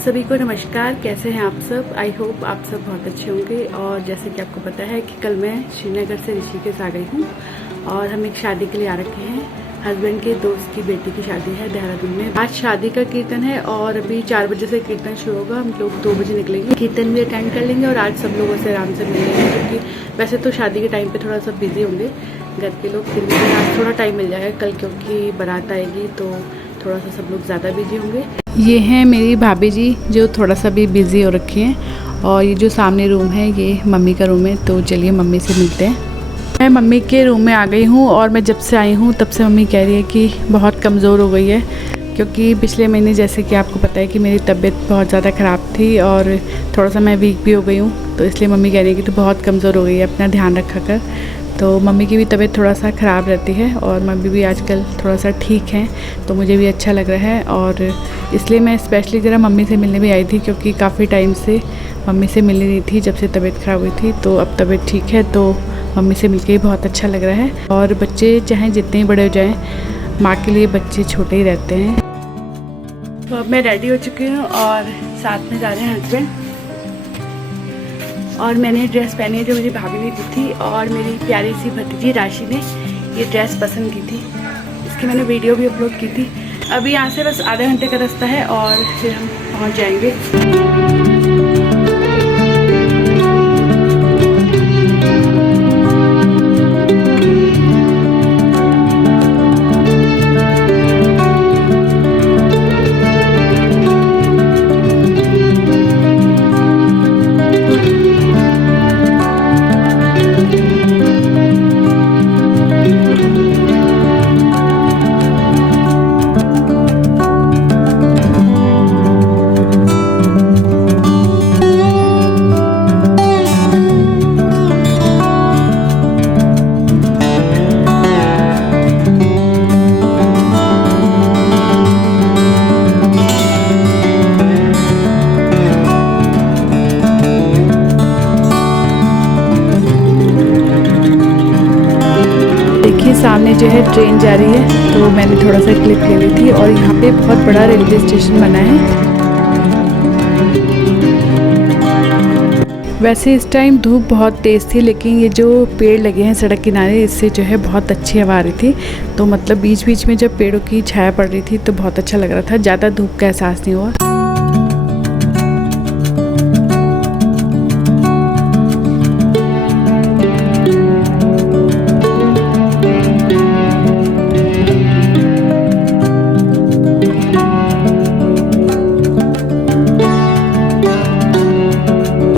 सभी को नमस्कार। कैसे हैं आप सब? आई होप आप सब बहुत अच्छे होंगे। और जैसे कि आपको पता है कि कल मैं श्रीनगर से ऋषिकेश आ गई हूँ और हम एक शादी के लिए आ रखे हैं। हस्बैंड के दोस्त की बेटी की शादी है देहरादून में। आज शादी का कीर्तन है और अभी 4 बजे से कीर्तन शुरू होगा। हम लोग 2 बजे निकलेंगे, कीर्तन भी अटेंड कर लेंगे और आज सब लोगों से आराम से मिलेंगे, क्योंकि वैसे तो शादी के टाइम पे थोड़ा सा बिजी होंगे घर के लोग, फिर भी आज थोड़ा टाइम मिल जाएगा कल, क्योंकि बारात आएगी तो थोड़ा सा सब लोग ज़्यादा बिजी होंगे। ये हैं मेरी भाभी जी जो थोड़ा सा भी बिजी हो रखी हैं। और ये जो सामने रूम है ये मम्मी का रूम है, तो चलिए मम्मी से मिलते हैं। मैं मम्मी के रूम में आ गई हूँ और मैं जब से आई हूँ तब से मम्मी कह रही है कि बहुत कमज़ोर हो गई है, क्योंकि पिछले महीने जैसे कि आपको पता है कि मेरी तबीयत बहुत ज़्यादा ख़राब थी और थोड़ा सा मैं वीक भी हो गई हूँ, तो इसलिए मम्मी कह रही है कि तू बहुत कमज़ोर हो गई है, अपना ध्यान रखा कर। तो मम्मी की भी तबीयत थोड़ा सा ख़राब रहती है और मम्मी भी आजकल थोड़ा सा ठीक हैं, तो मुझे भी अच्छा लग रहा है। और इसलिए मैं स्पेशली ज़रा मम्मी से मिलने भी आई थी, क्योंकि काफ़ी टाइम से मम्मी से मिल रही थी जब से तबीयत ख़राब हुई थी। तो अब तबीयत ठीक है तो मम्मी से मिलके ही बहुत अच्छा लग रहा है। और बच्चे चाहे जितने ही बड़े हो जाएँ, माँ के लिए बच्चे छोटे ही रहते हैं। तो अब मैं रेडी हो चुकी हूँ और साथ में जा रहे हैं हस्बैंड। और मैंने ड्रेस पहनी है जो मेरी भाभी ने दी थी, और मेरी प्यारी सी भतीजी राशि ने ये ड्रेस पसंद की थी। इसकी मैंने वीडियो भी अपलोड की थी। अभी यहाँ से बस आधे घंटे का रास्ता है और फिर हम पहुँच जाएंगे। सामने जो है ट्रेन जा रही है, तो मैंने थोड़ा सा क्लिप ले ली थी। और यहाँ पे बहुत बड़ा रेलवे स्टेशन बना है। वैसे इस टाइम धूप बहुत तेज़ थी, लेकिन ये जो पेड़ लगे हैं सड़क किनारे, इससे जो है बहुत अच्छी हवा आ रही थी। तो मतलब बीच बीच में जब पेड़ों की छाया पड़ रही थी तो बहुत अच्छा लग रहा था, ज़्यादा धूप का एहसास नहीं हुआ।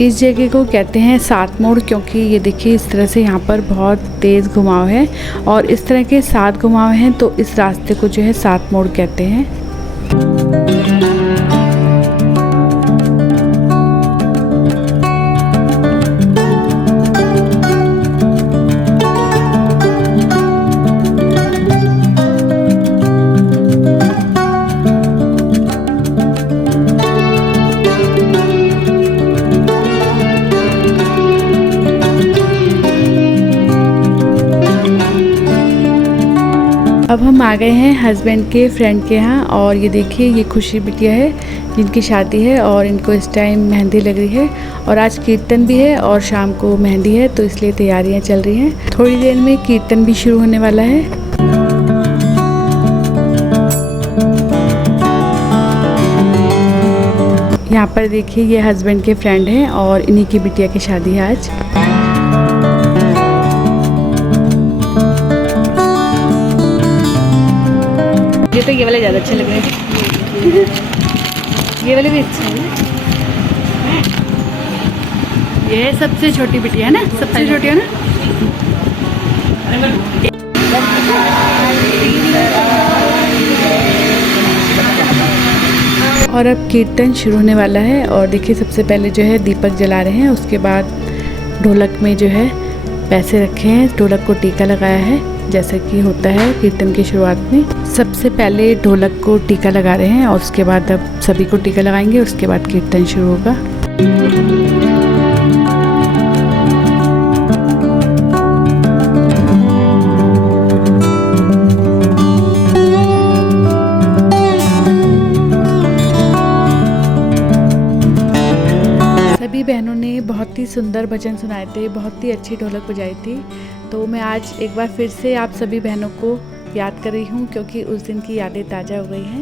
इस जगह को कहते हैं 7 मोड़, क्योंकि ये देखिए इस तरह से यहाँ पर बहुत तेज़ घुमाव है और इस तरह के 7 घुमाव हैं, तो इस रास्ते को जो है 7 मोड़ कहते हैं। अब हम आ गए हैं हस्बैंड के फ्रेंड के यहाँ, और ये देखिए ये खुशी बिटिया है जिनकी शादी है और इनको इस टाइम मेहंदी लग रही है। और आज कीर्तन भी है और शाम को मेहंदी है, तो इसलिए तैयारियां चल रही हैं। थोड़ी देर में कीर्तन भी शुरू होने वाला है। यहाँ पर देखिए ये हस्बैंड के फ्रेंड हैं और इन्हीं की बिटिया की शादी है आज। ये तो ये वाले ज़्यादा अच्छे लग रहे हैं। ये वाले भी अच्छे हैं ना। ये सबसे छोटी बिटिया है ना, सबसे छोटी है ना। और अब कीर्तन शुरू होने वाला है। और देखिए सबसे पहले जो है दीपक जला रहे हैं, उसके बाद ढोलक में जो है पैसे रखे हैं, ढोलक को टीका लगाया है, जैसा कि होता है कीर्तन की शुरुआत में। सबसे पहले ढोलक को टीका लगा रहे हैं और उसके बाद अब सभी को टीका लगाएंगे, उसके बाद कीर्तन शुरू होगा। सुंदर भजन सुनाए थे, बहुत ही अच्छी ढोलक बजाई थी। तो मैं आज एक बार फिर से आप सभी बहनों को याद कर रही हूँ क्योंकि उस दिन की यादें ताज़ा हो गई हैं।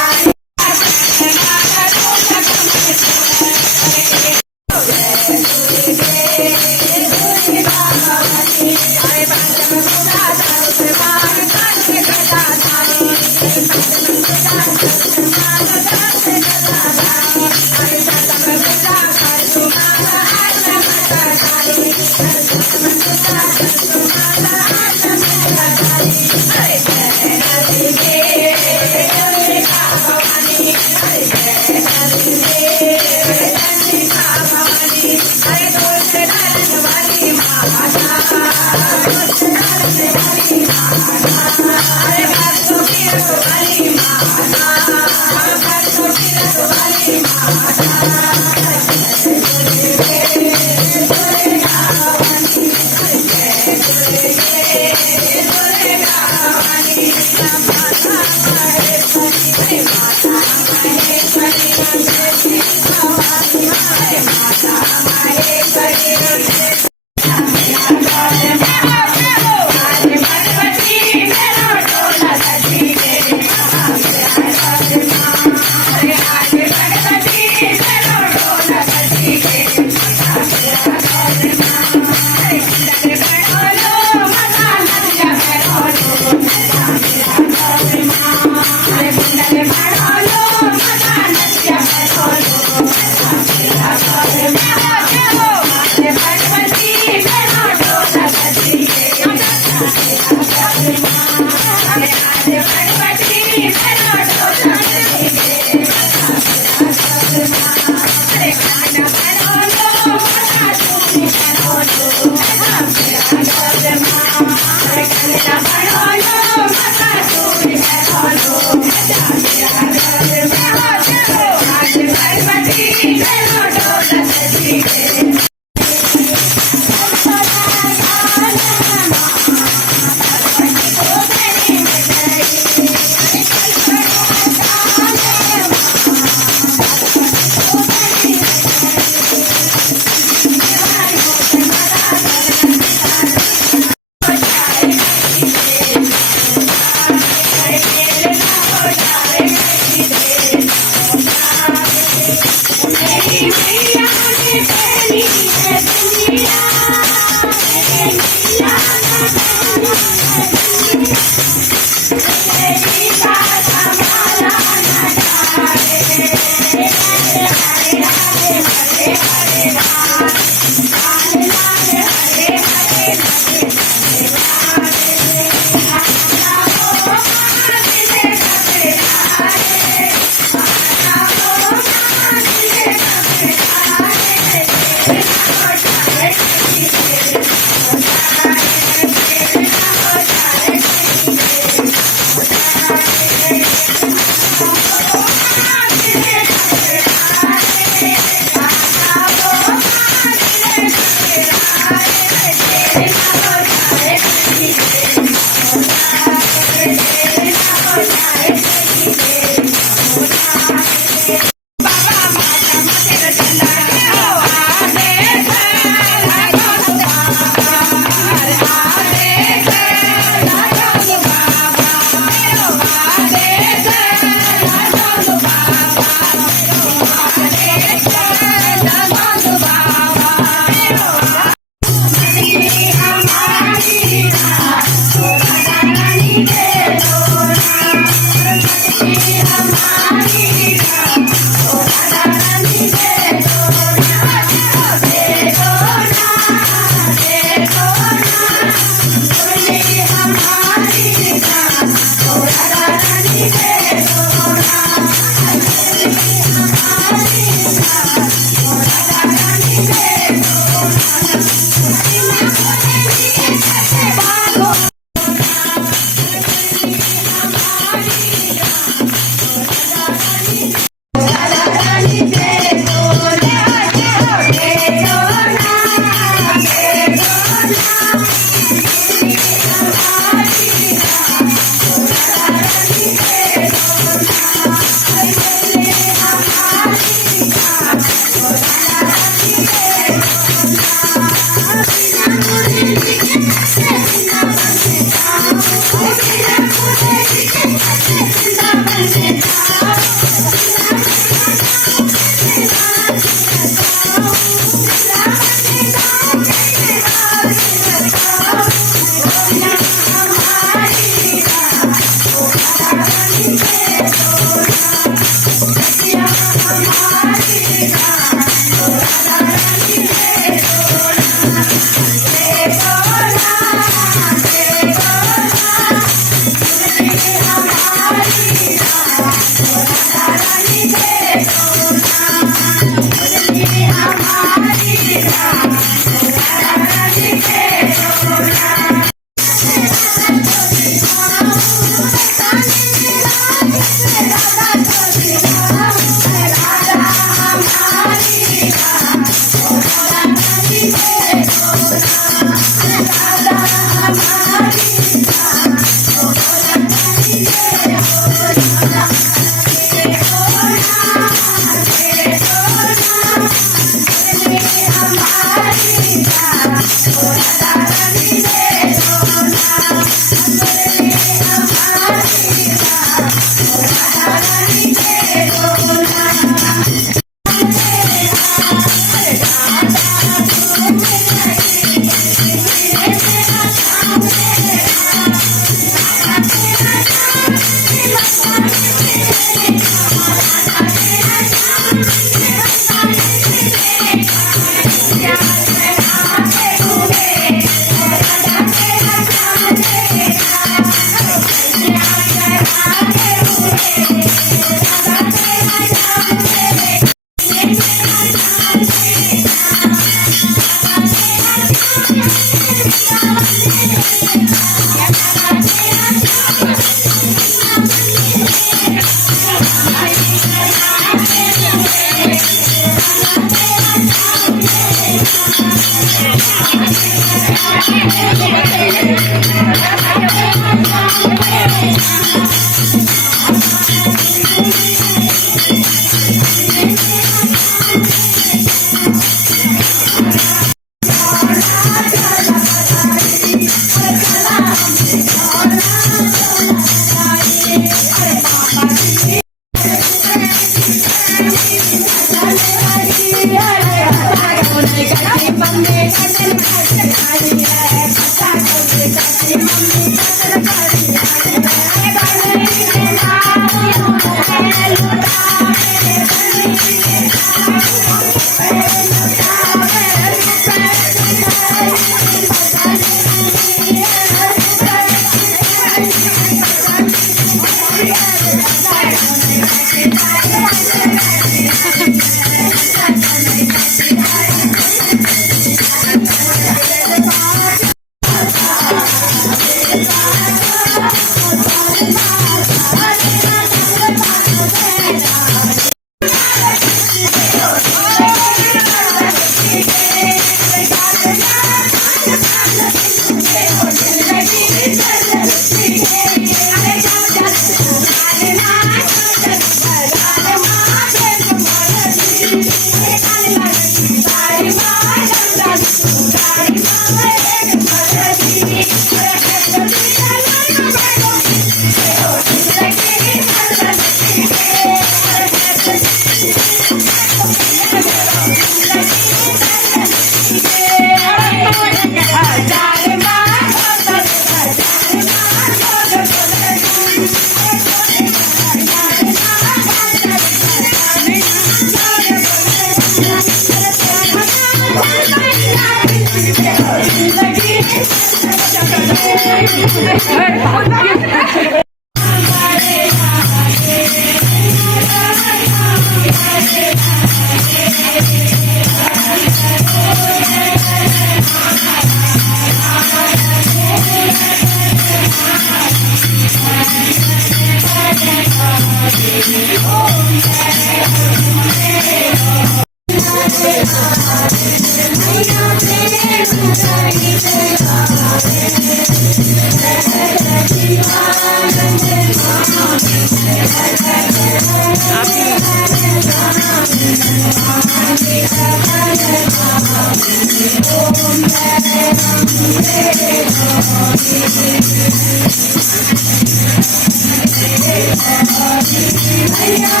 Ayya